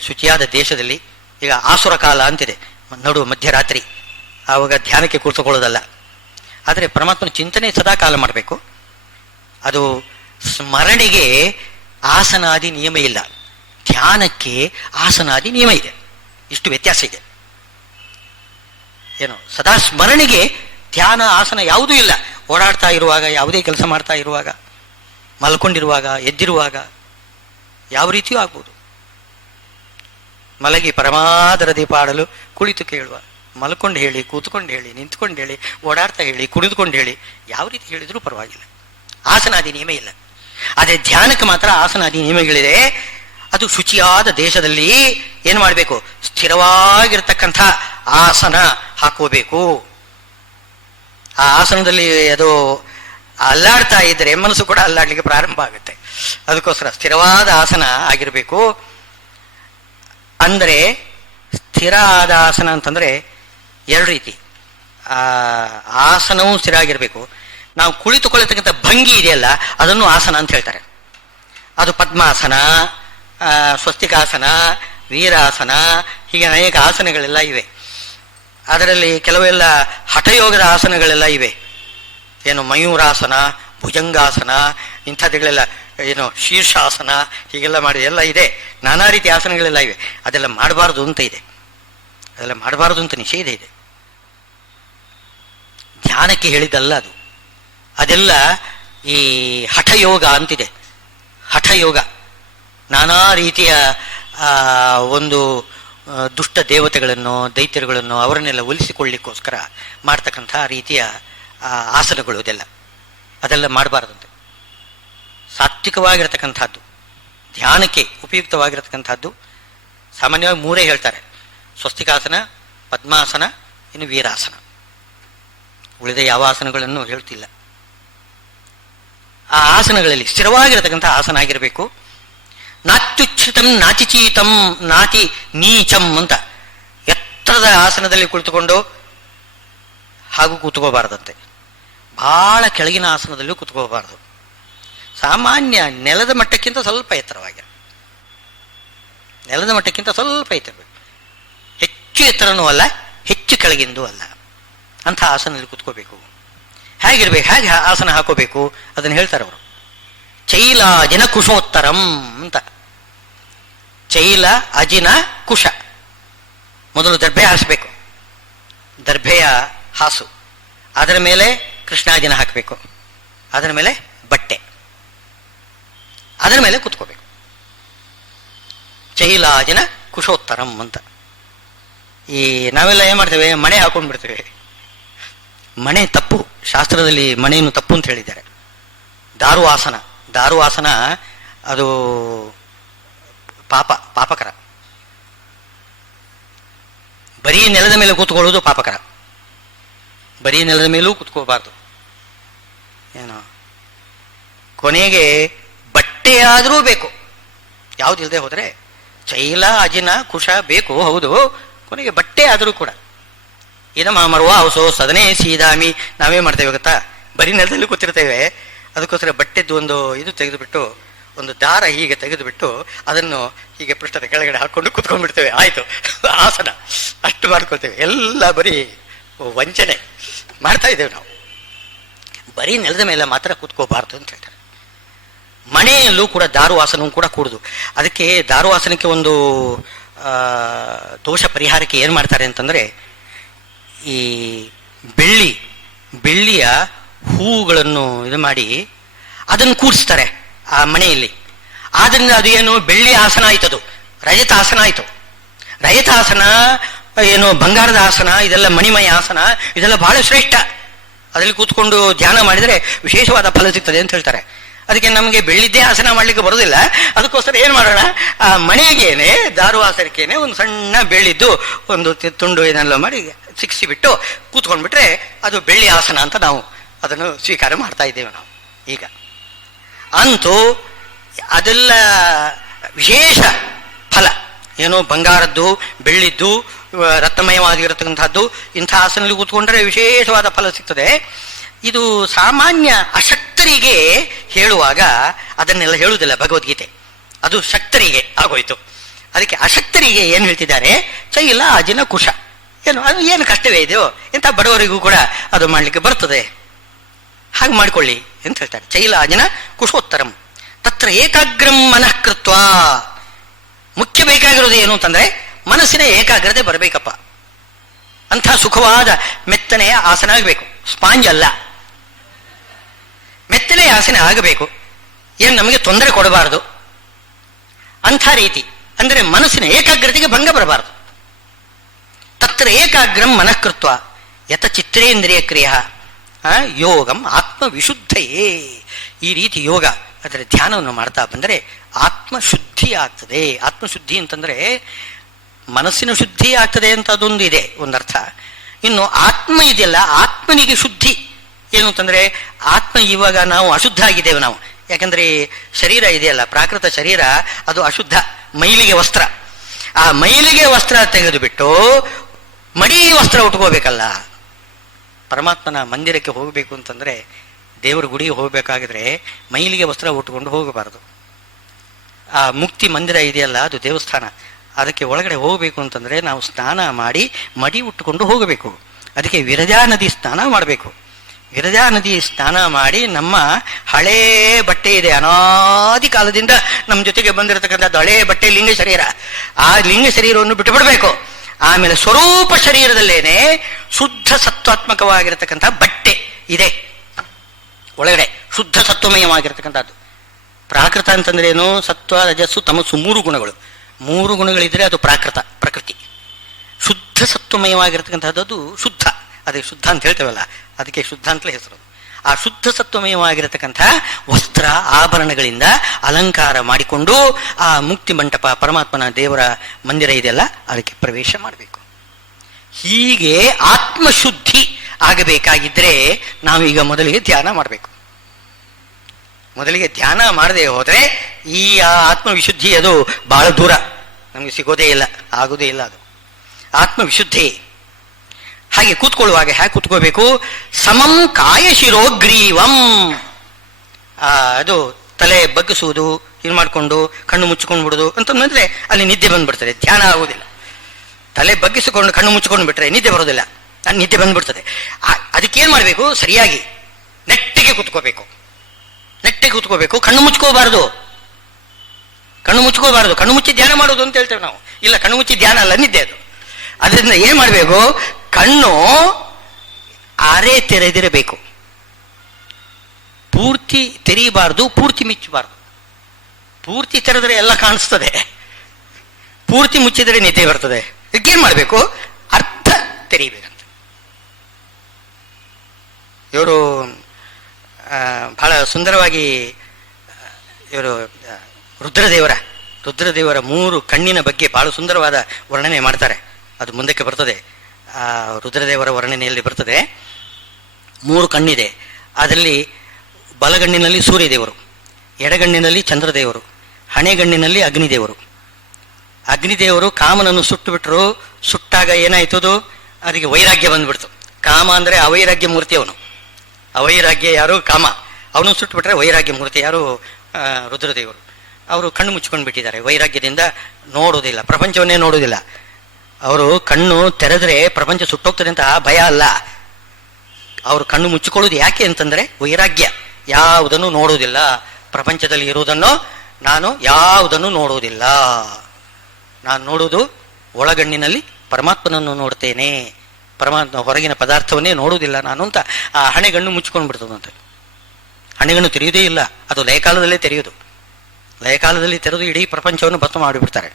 ಶುಚಿಯಾದ ದೇಶದಲ್ಲಿ. ಈಗ ಆಸುರ ಕಾಲ ಅಂತಿದೆ, ನಡು ಮಧ್ಯರಾತ್ರಿ, ಆವಾಗ ಧ್ಯಾನಕ್ಕೆ ಕುಳಿತುಕೊಳ್ಳೋದಲ್ಲ. ಆದರೆ ಪರಮಾತ್ಮನ ಚಿಂತನೆ ಸದಾ ಕಾಲ ಮಾಡಬೇಕು. ಅದು ಸ್ಮರಣೆಗೆ ಆಸನಾದಿ ನಿಯಮ ಇಲ್ಲ, ಧ್ಯಾನಕ್ಕೆ ಆಸನಾದಿ ನಿಯಮ ಇದೆ. ಇಷ್ಟು ವ್ಯತ್ಯಾಸ ಇದೆ. ಏನು ಸದಾ ಸ್ಮರಣೆಗೆ ಧ್ಯಾನ ಆಸನ ಯಾವುದೂ ಇಲ್ಲ. ಓಡಾಡ್ತಾ ಇರುವಾಗ, ಯಾವುದೇ ಕೆಲಸ ಮಾಡ್ತಾ ಇರುವಾಗ, ಮಲ್ಕೊಂಡಿರುವಾಗ, ಎದ್ದಿರುವಾಗ, ಯಾವ ರೀತಿಯೂ ಆಗ್ಬೋದು. ಮಲಗಿ ಪರಮಾದರ ದೀಪ ಆಡಲು ಕುಳಿತು ಕೇಳುವ, ಮಲ್ಕೊಂಡು ಹೇಳಿ, ಕೂತ್ಕೊಂಡು ಹೇಳಿ, ನಿಂತ್ಕೊಂಡು ಹೇಳಿ, ಓಡಾಡ್ತಾ ಹೇಳಿ, ಕುಣಿದುಕೊಂಡು ಹೇಳಿ, ಯಾವ ರೀತಿ ಹೇಳಿದ್ರೂ ಪರವಾಗಿಲ್ಲ. ಆಸನಾದಿ ನಿಯಮ ಇಲ್ಲ. ಆದರೆ ಧ್ಯಾನಕ್ಕೆ ಮಾತ್ರ ಆಸನಾದಿ ನಿಯಮಗಳಿದೆ. ಅದು ಶುಚಿಯಾದ ದೇಶದಲ್ಲಿ ಏನು ಮಾಡಬೇಕು? ಸ್ಥಿರವಾಗಿರ್ತಕ್ಕಂಥ ಆಸನ ಹಾಕೋಬೇಕು. ಆ ಆಸನದಲ್ಲಿ ಅದು ಅಲ್ಲಾಡ್ತಾ ಇದ್ದರೆ ಮನಸ್ಸು ಕೂಡ ಅಲ್ಲಾಡ್ಲಿಕ್ಕೆ ಪ್ರಾರಂಭ ಆಗುತ್ತೆ. ಅದಕ್ಕೋಸ್ಕರ ಸ್ಥಿರವಾದ ಆಸನ ಆಗಿರಬೇಕು. ಅಂದರೆ ಸ್ಥಿರ ಆದ ಆಸನ ಅಂತಂದರೆ ಎರಡು ರೀತಿ. ಆಸನವೂ ಸ್ಥಿರ ಆಗಿರಬೇಕು. ನಾವು ಕುಳಿತುಕೊಳ್ಳತಕ್ಕಂಥ ಭಂಗಿ ಇದೆಯಲ್ಲ, ಅದನ್ನು ಆಸನ ಅಂತ ಹೇಳ್ತಾರೆ. ಅದು ಪದ್ಮಾಸನ, ಸ್ವಸ್ತಿಕಾಸನ, ವೀರಾಸನ, ಹೀಗೆ ಅನೇಕ ಆಸನಗಳೆಲ್ಲ ಇವೆ. ಅದರಲ್ಲಿ ಕೆಲವೆಲ್ಲ ಹಠಯೋಗದ ಆಸನಗಳೆಲ್ಲ ಇವೆ. ಏನು ಮಯೂರಾಸನ, ಭುಜಂಗಾಸನ, ಇಂಥದ್ದುಗಳೆಲ್ಲ, ಏನು ಶೀರ್ಷಾಸನ, ಹೀಗೆಲ್ಲ ಮಾಡಿ ಎಲ್ಲ ಇದೆ. ನಾನಾ ರೀತಿ ಆಸನಗಳೆಲ್ಲ ಇವೆ. ಅದೆಲ್ಲ ಮಾಡಬಾರ್ದು ಅಂತ ಇದೆ. ಅದೆಲ್ಲ ಮಾಡಬಾರದು ಅಂತ ನಿಷೇಧ ಇದೆ. ಧ್ಯಾನಕ್ಕೆ ಹೇಳಿದ್ದಲ್ಲ ಅದು. ಅದೆಲ್ಲ ಈ ಹಠಯೋಗ ಅಂತಿದೆ. ಹಠಯೋಗ ನಾನಾ ರೀತಿಯ ಒಂದು ದುಷ್ಟ ದೇವತೆಗಳನ್ನು, ದೈತ್ಯರುಗಳನ್ನು ಅವರನ್ನೆಲ್ಲ ಒಲಿಸಿಕೊಳ್ಳಿಕ್ಕೋಸ್ಕರ ಮಾಡ್ತಕ್ಕಂಥ ರೀತಿಯ ಆಸನಗಳು ಅದೆಲ್ಲ ಮಾಡಬಾರದಂತೆ. ಸಾತ್ವಿಕವಾಗಿರತಕ್ಕಂಥದ್ದು, ಧ್ಯಾನಕ್ಕೆ ಉಪಯುಕ್ತವಾಗಿರತಕ್ಕಂಥದ್ದು ಸಾಮಾನ್ಯವಾಗಿ 3 ಹೇಳ್ತಾರೆ: ಸ್ವಸ್ತಿಕಾಸನ, ಪದ್ಮಾಸನ, ಇನ್ನು ವೀರಾಸನ. ಉಳಿದ ಯಾವ ಆಸನಗಳನ್ನು ಹೇಳ್ತಿಲ್ಲ. ಆ ಆಸನಗಳಲ್ಲಿ ಸ್ಥಿರವಾಗಿರತಕ್ಕಂಥ ಆಸನ ಆಗಿರಬೇಕು. ನಾತ್ಯುಚ್ಛ್ರಿತಂ ನಾತಿಚೀತಂ ನಾತಿ ನೀಚಂ ಅಂತ ಎತ್ತರದ ಆಸನದಲ್ಲಿ ಕುಳಿತುಕೊಂಡು ಹಾಗೂ ಕೂತ್ಕೋಬಾರದಂತೆ. ಬಹಳ ಕೆಳಗಿನ ಆಸನದಲ್ಲೂ ಕೂತ್ಕೋಬಾರದು. ಸಾಮಾನ್ಯ ನೆಲದ ಮಟ್ಟಕ್ಕಿಂತ ಸ್ವಲ್ಪ ಎತ್ತರವಾಗಿರ, ನೆಲದ ಮಟ್ಟಕ್ಕಿಂತ ಸ್ವಲ್ಪ ಎತ್ತರಬೇಕು. ಹೆಚ್ಚು ಎತ್ತರನೂ ಅಲ್ಲ, ಹೆಚ್ಚು ಕೆಳಗಿಂದೂ ಅಲ್ಲ. ಅಂಥ ಆಸನದಲ್ಲಿ ಕೂತ್ಕೋಬೇಕು. ಹೇಗಿರ್ಬೇಕು, ಹೇಗೆ ಆಸನ ಹಾಕೋಬೇಕು ಅದನ್ನು ಹೇಳ್ತಾರೆ ಅವರು. ಚೈಲ ಅಜಿನ ಕುಶೋತ್ತರಂ ಅಂತ. ಚೈಲ ಅಜಿನ ಕುಶ. ಮೊದಲು ದರ್ಭೆ ಹಾಸಬೇಕು. ದರ್ಭೆಯ ಹಾಸು, ಅದರ ಮೇಲೆ ಕೃಷ್ಣಾಜಿನ ಹಾಕಬೇಕು, ಅದರ ಮೇಲೆ ಬಟ್ಟೆ, ಅದರ ಮೇಲೆ ಕೂತ್ಕೋಬೇಕು. ಚೈಲಾಜಿನ ಕುಶೋತ್ತರಂ ಅಂತ. ಈ ನಾವೆಲ್ಲ ಏನ್ ಮಾಡ್ತೇವೆ, ಮಣೆ ಹಾಕೊಂಡು ಬಿಡ್ತೇವೆ. ಮಣೆ ತಪ್ಪು, ಶಾಸ್ತ್ರದಲ್ಲಿ ಮಣೆಯನ್ನು ತಪ್ಪು ಅಂತ ಹೇಳಿದ್ದಾರೆ. ದಾರುವಾಸನ, ದಾರುವಾಸನ ಅದು ಪಾಪಕರ. ಬರೀ ನೆಲದ ಮೇಲೆ ಕೂತ್ಕೊಳ್ಳೋದು ಪಾಪಕರ. ಬರೀ ನೆಲದ ಮೇಲೂ ಕೂತ್ಕೋಬಾರ್ದು. ಏನೋ ಕೊನೆಗೆ ಬಟ್ಟೆಯಾದರೂ ಬೇಕು. ಯಾವುದಿಲ್ಲದೆ ಹೋದರೆ ಚೈಲ ಅಜಿನ ಕುಶ ಬೇಕು, ಹೌದು, ಕೊನೆಗೆ ಬಟ್ಟೆ ಆದರೂ ಕೂಡ. ಇದಮ್ಮ ಮರುವ ಅವಸೋ ಸದನೇ ಸೀದಾಮಿ. ನಾವೇ ಮಾಡ್ತೇವೆ ಗೊತ್ತಾ, ಬರೀ ನೆಲದಲ್ಲಿ ಕೂತಿರ್ತೇವೆ. ಅದಕ್ಕೋಸ್ಕರ ಬಟ್ಟೆದ್ದು ಒಂದು ಇದು ತೆಗೆದುಬಿಟ್ಟು, ಒಂದು ದಾರ ಹೀಗೆ ತೆಗೆದುಬಿಟ್ಟು ಅದನ್ನು ಹೀಗೆ ಪೃಷ್ಠದ ಕೆಳಗಡೆ ಹಾಕೊಂಡು ಕೂತ್ಕೊಂಡ್ಬಿಡ್ತೇವೆ. ಆಯಿತು, ಆಸನ ಅಷ್ಟು ಮಾಡ್ಕೊಳ್ತೇವೆ. ಎಲ್ಲ ಬರೀ ವಂಚನೆ ಮಾಡ್ತಾ ಇದ್ದೇವೆ ನಾವು. ಬರೀ ನೆಲದ ಮೇಲೆ ಮಾತ್ರ ಕೂತ್ಕೋಬಾರ್ದು ಅಂತ ಹೇಳ್ತಾರೆ. ಮನೆಯಲ್ಲೂ ಕೂಡ ದಾರುವಾಸನವೂ ಕೂಡ ಕೂಡುದು. ಅದಕ್ಕೆ ದಾರುವಾಸನಕ್ಕೆ ಒಂದು ದೋಷ ಪರಿಹಾರಕ್ಕೆ ಏನು ಮಾಡ್ತಾರೆ ಅಂತಂದರೆ, ಈ ಬೆಳ್ಳಿಯ ಹೂಗಳನ್ನು ಇದು ಮಾಡಿ ಅದನ್ನು ಕೂಡಿಸ್ತಾರೆ ಆ ಮನೆಯಲ್ಲಿ. ಆದ್ರಿಂದ ಅದು ಏನು ಬೆಳ್ಳಿ ಆಸನ ಆಯ್ತದು, ರಜತ ಆಸನ ಆಯಿತು. ರಜತಾಸನ ಏನು ಬಂಗಾರದ ಆಸನ, ಇದೆಲ್ಲ ಮಣಿಮಯ ಆಸನ, ಇದೆಲ್ಲ ಬಹಳ ಶ್ರೇಷ್ಠ. ಅದರಲ್ಲಿ ಕೂತ್ಕೊಂಡು ಧ್ಯಾನ ಮಾಡಿದರೆ ವಿಶೇಷವಾದ ಫಲ ಸಿಗ್ತದೆ ಅಂತ ಹೇಳ್ತಾರೆ. ಅದಕ್ಕೆ ನಮಗೆ ಬೆಳ್ಳಿದ್ದೇ ಆಸನ ಮಾಡಲಿಕ್ಕೆ ಬರೋದಿಲ್ಲ. ಅದಕ್ಕೋಸ್ಕರ ಏನು ಮಾಡೋಣ, ಆ ಮನೆಗೇನೆ ದಾರುವಾಸನಕ್ಕೇನೆ ಒಂದು ಸಣ್ಣ ಬೆಳ್ಳಿದ್ದು ಒಂದು ತುಂಡು ಇದನ್ನೆಲ್ಲ ಮಾಡಿ ಸಿಕ್ಕಿಸಿಬಿಟ್ಟು ಕೂತ್ಕೊಂಡ್ಬಿಟ್ರೆ ಅದು ಬೆಳ್ಳಿ ಆಸನ ಅಂತ ನಾವು ಅದನ್ನು ಸ್ವೀಕಾರ ಮಾಡ್ತಾ ಇದ್ದೇವೆ ನಾವು ಈಗ. ಅಂತೂ ಅದೆಲ್ಲ ವಿಶೇಷ ಫಲ. ಏನೋ ಬಂಗಾರದ್ದು, ಬೆಳ್ಳಿದ್ದು, ರತ್ನಮಯವಾಗಿರತಕ್ಕಂಥದ್ದು ಇಂಥ ಆಸನಲ್ಲಿ ಕೂತ್ಕೊಂಡ್ರೆ ವಿಶೇಷವಾದ ಫಲ ಸಿಗ್ತದೆ. ಇದು ಸಾಮಾನ್ಯ ಅಶಕ್ತರಿಗೆ ಹೇಳುವಾಗ ಅದನ್ನೆಲ್ಲ ಹೇಳುವುದಿಲ್ಲ ಭಗವದ್ಗೀತೆ. ಅದು ಶಕ್ತರಿಗೆ ಆಗೋಯ್ತು. ಅದಕ್ಕೆ ಅಶಕ್ತರಿಗೆ ಏನು ಹೇಳ್ತಿದ್ದಾರೆ, ಚೈಲ ಅಜಿನ ಕುಶ. ಅದು ಏನು ಕಷ್ಟವೇ ಇದು, ಇಂಥ ಬಡವರಿಗೂ ಕೂಡ ಅದು ಮಾಡಲಿಕ್ಕೆ ಬರ್ತದೆ, ಹಾಗೆ ಮಾಡಿಕೊಳ್ಳಿ ಅಂತ ಹೇಳ್ತಾರೆ. ಚೈಲ ಅಜಿನ ಕುಶೋತ್ತರಂ ತತ್ರ ಏಕಾಗ್ರಂ ಮನಃಕೃತ್ವ. ಮುಖ್ಯ ಬೇಕಾಗಿರೋದು ಏನು ಅಂತಂದ್ರೆ ಮನಸ್ಸಿನ ಏಕಾಗ್ರತೆ ಬರಬೇಕಪ್ಪ. ಅಂಥ ಸುಖವಾದ ಮೆತ್ತನೆಯ ಆಸನ ಆಗಬೇಕು, ಸ್ಪಾಂಜ್ ಅಲ್ಲ, ಮೆತ್ತನೆಯ ಆಸನ ಆಗಬೇಕು. ಏನು ನಮಗೆ ತೊಂದರೆ ಕೊಡಬಾರದು ಅಂಥ ರೀತಿ. ಅಂದರೆ ಮನಸ್ಸಿನ ಏಕಾಗ್ರತೆಗೆ ಭಂಗ ಬರಬಾರದು. ತತ್ರ ಏಕಾಗ್ರಂ ಮನಃಕೃತ್ವ ಯತ ಚಿತ್ರೇಂದ್ರಿಯ ಕ್ರಿಯ ಯೋಗಂ ಆತ್ಮವಿಶುದ್ಧಯೇ. ಈ ರೀತಿ ಯೋಗ ಅದರ ಧ್ಯಾನವನ್ನು ಮಾಡ್ತಾ ಬಂದರೆ ಆತ್ಮಶುದ್ಧಿ ಆಗ್ತದೆ. ಆತ್ಮಶುದ್ಧಿ ಅಂತಂದರೆ ಮನಸ್ಸಿನ ಶುದ್ಧಿ ಆಗ್ತದೆ ಅಂತ ಅದೊಂದು ಇದೆ, ಒಂದರ್ಥ. ಇನ್ನು ಆತ್ಮ ಇದೆಯಲ್ಲ, ಆತ್ಮನಿಗೆ ಶುದ್ಧಿ ಏನು ಅಂತಂದರೆ, ಆತ್ಮ ಇವಾಗ ನಾವು ಅಶುದ್ಧ ಆಗಿದ್ದೇವೆ ನಾವು. ಯಾಕಂದರೆ ಶರೀರ ಇದೆಯಲ್ಲ, ಪ್ರಾಕೃತ ಶರೀರ ಅದು ಅಶುದ್ಧ, ಮೈಲಿಗೆ ವಸ್ತ್ರ. ಆ ಮೈಲಿಗೆ ವಸ್ತ್ರ ತೆಗೆದುಬಿಟ್ಟು ಮಡಿ ವಸ್ತ್ರ ಉಟ್ಕೋಬೇಕಲ್ಲ. ಪರಮಾತ್ಮನ ಮಂದಿರಕ್ಕೆ ಹೋಗಬೇಕು ಅಂತಂದರೆ, ದೇವರ ಗುಡಿಗೆ ಹೋಗಬೇಕಾಗಿದ್ರೆ ಮೈಲಿಗೆ ವಸ್ತ್ರ ಉಟ್ಕೊಂಡು ಹೋಗಬಾರದು. ಆ ಮುಕ್ತಿ ಮಂದಿರ ಇದೆಯಲ್ಲ, ಅದು ದೇವಸ್ಥಾನ. ಅದಕ್ಕೆ ಒಳಗಡೆ ಹೋಗಬೇಕು ಅಂತಂದರೆ ನಾವು ಸ್ನಾನ ಮಾಡಿ ಮಡಿ ಉಟ್ಟುಕೊಂಡು ಹೋಗಬೇಕು. ಅದಕ್ಕೆ ವಿರಜಾ ನದಿ ಸ್ನಾನ ಮಾಡಬೇಕು. ವಿರಜಾ ನದಿ ಸ್ನಾನ ಮಾಡಿ ನಮ್ಮ ಹಳೇ ಬಟ್ಟೆ ಇದೆ, ಅನಾದಿ ಕಾಲದಿಂದ ನಮ್ಮ ಜೊತೆಗೆ ಬಂದಿರತಕ್ಕಂಥದ್ದು ಹಳೇ ಬಟ್ಟೆ ಲಿಂಗ ಶರೀರ. ಆ ಲಿಂಗ ಶರೀರವನ್ನು ಬಿಟ್ಟು ಬಿಡಬೇಕು. ಆಮೇಲೆ ಸ್ವರೂಪ ಶರೀರದಲ್ಲೇನೆ ಶುದ್ಧ ಸತ್ವಾತ್ಮಕವಾಗಿರತಕ್ಕಂಥ ಬಟ್ಟೆ ಇದೆ ಒಳಗಡೆ, ಶುದ್ಧ ಸತ್ವಮಯವಾಗಿರ್ತಕ್ಕಂಥದ್ದು. ಪ್ರಾಕೃತ ಅಂತಂದ್ರೆ ಏನು? ಸತ್ವ ರಜಸ್ಸು ತಮಸ್ಸು ಮೂರು ಗುಣಗಳಿದ್ರೆ ಅದು ಪ್ರಾಕೃತ, ಪ್ರಕೃತಿ. ಶುದ್ಧ ಸತ್ವಮಯವಾಗಿರ್ತಕ್ಕಂಥದ್ದು ಶುದ್ಧ, ಅದಕ್ಕೆ ಶುದ್ಧ ಅಂತ ಹೇಳ್ತೇವಲ್ಲ, ಅದಕ್ಕೆ ಶುದ್ಧ ಅಂತಲೇ ಹೆಸರು. ಆ ಶುದ್ಧ ಸತ್ವಮಯವಾಗಿರತಕ್ಕಂಥ ವಸ್ತ್ರ ಆಭರಣಗಳಿಂದ ಅಲಂಕಾರ ಮಾಡಿಕೊಂಡು ಆ ಮುಕ್ತಿ ಮಂಟಪ, ಪರಮಾತ್ಮನ ದೇವರ ಮಂದಿರ ಇದೆಯಲ್ಲ, ಅದಕ್ಕೆ ಪ್ರವೇಶ ಮಾಡಬೇಕು. ಹೀಗೆ ಆತ್ಮಶುದ್ಧಿ ಆಗಬೇಕಾಗಿದ್ರೆ ನಾವೀಗ ಮೊದಲಿಗೆ ಧ್ಯಾನ ಮಾಡಬೇಕು. ಮೊದಲಿಗೆ ಧ್ಯಾನ ಮಾಡದೆ ಹೋದರೆ ಈ ಆತ್ಮವಿಶುದ್ಧಿ ಅದು ಬಹಳ ದೂರ, ನಮಗೆ ಸಿಗೋದೇ ಇಲ್ಲ, ಆಗೋದೇ ಇಲ್ಲ. ಅದು ಆತ್ಮವಿಶುದ್ಧಿ. ಹಾಗೆ ಕೂತ್ಕೊಳ್ಳುವಾಗ ಹೇಗೆ ಕೂತ್ಕೋಬೇಕು? ಸಮಂ ಕಾಯ ಶಿರೋಗ್ರೀವಂ. ಅದು ತಲೆ ಬಗ್ಗಿಸುವುದು, ಇದು ಮಾಡಿಕೊಂಡು ಕಣ್ಣು ಮುಚ್ಚಿಕೊಂಡು ಬಿಡುದು ಅಂತಂದ್ರೆ ಅಲ್ಲಿ ನಿದ್ದೆ ಬಂದ್ಬಿಡ್ತದೆ, ಧ್ಯಾನ ಆಗುವುದಿಲ್ಲ. ತಲೆ ಬಗ್ಗಿಸಿಕೊಂಡು ಕಣ್ಣು ಮುಚ್ಚಿಕೊಂಡು ಬಿಟ್ರೆ ನಿದ್ದೆ ಬರೋದಿಲ್ಲ, ನಿದ್ದೆ ಬಂದ್ಬಿಡ್ತದೆ. ಅದಕ್ಕೇನು ಮಾಡಬೇಕು? ಸರಿಯಾಗಿ ನೆಟ್ಟಿಗೆ ಕೂತ್ಕೋಬೇಕು, ನೆಟ್ಟಿಗೆ ಕೂತ್ಕೋಬೇಕು. ಕಣ್ಣು ಮುಚ್ಕೋಬಾರದು, ಕಣ್ಣು ಮುಚ್ಚಿ ಧ್ಯಾನ ಮಾಡೋದು ಅಂತ ಹೇಳ್ತೇವೆ ನಾವು. ಇಲ್ಲ, ಕಣ್ಣು ಮುಚ್ಚಿ ಧ್ಯಾನ ಅಲ್ಲ, ನಿದ್ದೆ ಅದು. ಅದರಿಂದ ಏನ್ ಮಾಡಬೇಕು? ಕಣ್ಣು ಆರೇ ತೆರೆದಿರಬೇಕು, ಪೂರ್ತಿ ತೆರೀಬಾರ್ದು, ಪೂರ್ತಿ ಮುಚ್ಚಬಾರ್ದು. ಪೂರ್ತಿ ತೆರೆದ್ರೆ ಎಲ್ಲ ಕಾಣಿಸ್ತದೆ, ಪೂರ್ತಿ ಮುಚ್ಚಿದರೆ ನಿದ್ದೆ ಬರ್ತದೆ. ಇದಕ್ಕೇನ್ ಮಾಡಬೇಕು? ಅರ್ಧ ತೆರೀಬೇಕಂತ. ಇವರು ಬಹಳ ಸುಂದರವಾಗಿ ಇವರು ರುದ್ರದೇವರ 3 ಕಣ್ಣಿನ ಬಗ್ಗೆ ಬಹಳ ಸುಂದರವಾದ ವರ್ಣನೆ ಮಾಡ್ತಾರೆ. ಅದು ಮುಂದಕ್ಕೆ ಬರ್ತದೆ, ರುದ್ರದೇವರ ವರ್ಣನೆಯಲ್ಲಿ ಬರ್ತದೆ. 3 ಕಣ್ಣಿದೆ, ಅದರಲ್ಲಿ ಬಲಗಣ್ಣಿನಲ್ಲಿ ಸೂರ್ಯದೇವರು, ಎಡಗಣ್ಣಿನಲ್ಲಿ ಚಂದ್ರದೇವರು, ಹಣೆಗಣ್ಣಿನಲ್ಲಿ ಅಗ್ನಿದೇವರು. ಅಗ್ನಿದೇವರು ಕಾಮನನ್ನು ಸುಟ್ಟು ಬಿಟ್ಟರು. ಸುಟ್ಟಾಗ ಏನಾಯ್ತದು? ಅದಕ್ಕೆ ವೈರಾಗ್ಯ ಬಂದ್ಬಿಡ್ತು. ಕಾಮ ಅಂದ್ರೆ ಅವೈರಾಗ್ಯ ಮೂರ್ತಿ ಅವನು. ಅವೈರಾಗ್ಯ ಯಾರು? ಕಾಮ. ಅವನು ಸುಟ್ಟು ಬಿಟ್ರೆ ವೈರಾಗ್ಯ ಮೂರ್ತಿ ಯಾರು? ರುದ್ರದೇವರು. ಅವರು ಕಣ್ಣು ಮುಚ್ಕೊಂಡು ಬಿಟ್ಟಿದ್ದಾರೆ, ವೈರಾಗ್ಯದಿಂದ ನೋಡೋದಿಲ್ಲ, ಪ್ರಪಂಚವನ್ನೇ ನೋಡೋದಿಲ್ಲ. ಅವರು ಕಣ್ಣು ತೆರೆದ್ರೆ ಪ್ರಪಂಚ ಸುಟ್ಟೋಗ್ತದೆ ಅಂತ ಭಯ ಅಲ್ಲ, ಅವರು ಕಣ್ಣು ಮುಚ್ಚಿಕೊಳ್ಳೋದು ಯಾಕೆ ಅಂತಂದ್ರೆ ವೈರಾಗ್ಯ. ಯಾವುದನ್ನು ನೋಡುವುದಿಲ್ಲ, ಪ್ರಪಂಚದಲ್ಲಿ ಇರುವುದನ್ನು ನಾನು ಯಾವುದನ್ನು ನೋಡುವುದಿಲ್ಲ, ನಾನು ನೋಡುವುದು ಒಳಗಣ್ಣಿನಲ್ಲಿ ಪರಮಾತ್ಮನನ್ನು ನೋಡ್ತೇನೆ, ಪರಮಾತ್ಮ ಹೊರಗಿನ ಪದಾರ್ಥವನ್ನೇ ನೋಡುವುದಿಲ್ಲ ನಾನು ಅಂತ ಆ ಹಣೆಗಣ್ಣು ಮುಚ್ಕೊಂಡು ಬಿಡ್ತದಂತೆ. ಹಣೆಗಣ್ಣು ತೆರೆಯುವುದೇ ಇಲ್ಲ, ಅದು ಲಯಕಾಲದಲ್ಲೇ ತೆರೆಯುವುದು. ಲಯಕಾಲದಲ್ಲಿ ತೆರೆದು ಇಡೀ ಪ್ರಪಂಚವನ್ನು ಭಸ್ಮ ಮಾಡಿಬಿಡ್ತಾರೆ.